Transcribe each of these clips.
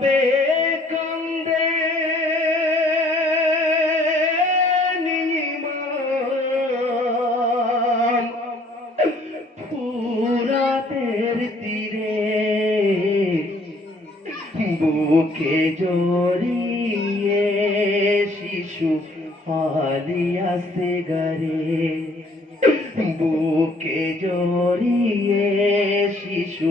বেকন্দে নিমাম ফুরাতের তীরে বুকে জড়িয়ে শিশু হালিয়াছে গরে। বুকে জড়িয়ে শিশু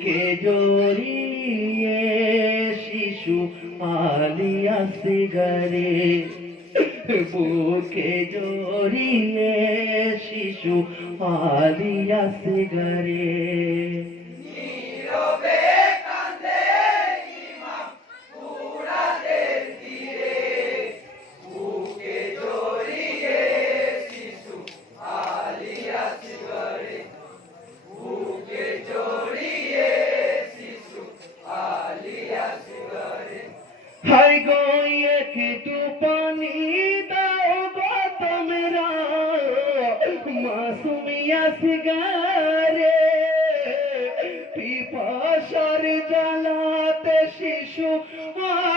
বুকে জড়িয়ে শিশু মালিয়া সিগারে? বুকে জড়িয়ে শিশু মালিয়া সিগারে। হাই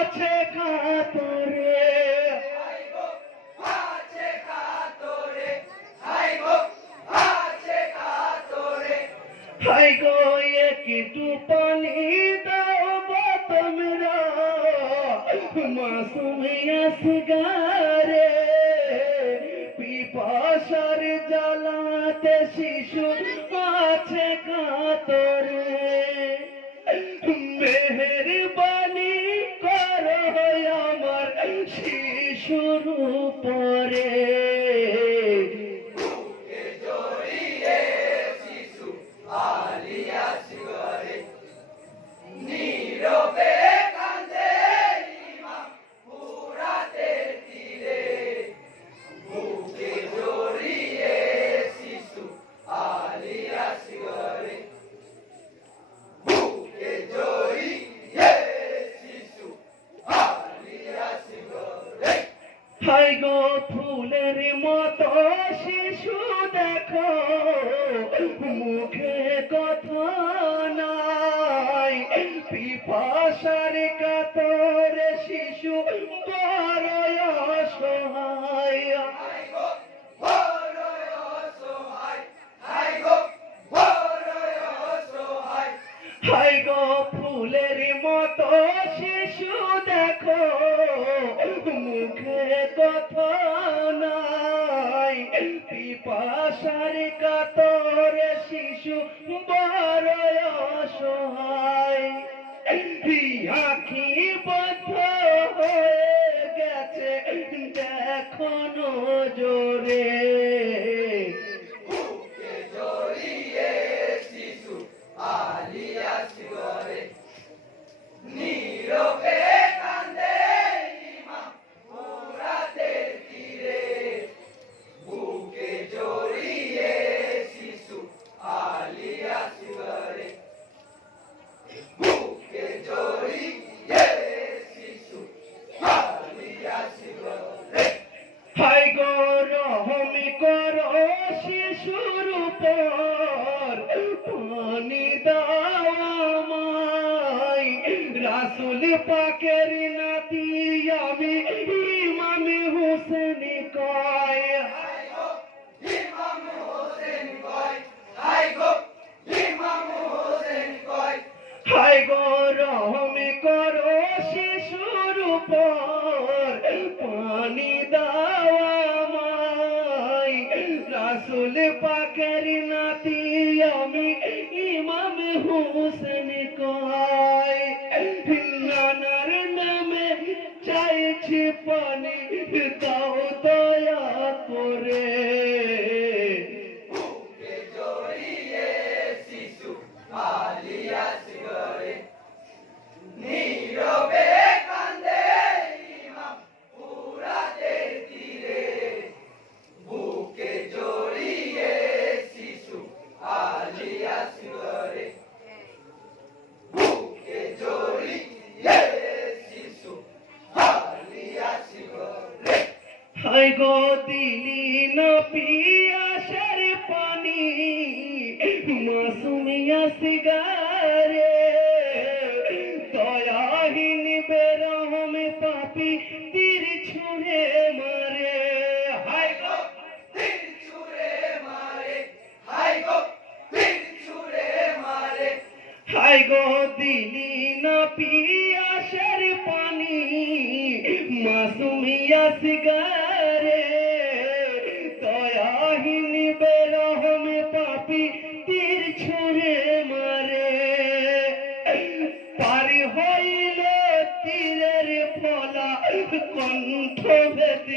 আছে খাতরে হাই গো একটু পানি দাও তোমরা পিপাসার জ্বালাতে শিশু আছে কাতরে হাই গো ফুলের মতো শিশু দেখো মুখে কথা নাই। পিপাসার কাতরে শিশু বড় অসহায়। হাই গো ফুলের মতো বড় অসহায়। আখি হাই গো রহমি করো শিশুর উপর পানি দাও আমায়। রাসুল পাকের নাতি আমি ইমাম হোসেন কয়। হাই গো রহমি করো শিশুর উপর ইমাম হোসেন কয় নানার হাই গো দিলি না পিয়াসের পানি। মাসুমিয়া সিগারে। দয়াহীন বেরহম পাপি তীর ছুঁড়ে মারে। হাই গো ছুঁড়ে মারে। হাই গো ছুঁড়ে মারে। দিলি না পিয়াসের ছুঁড়ে মারে। পারি হইল তীরের ফলা কণ্ঠ ভেদ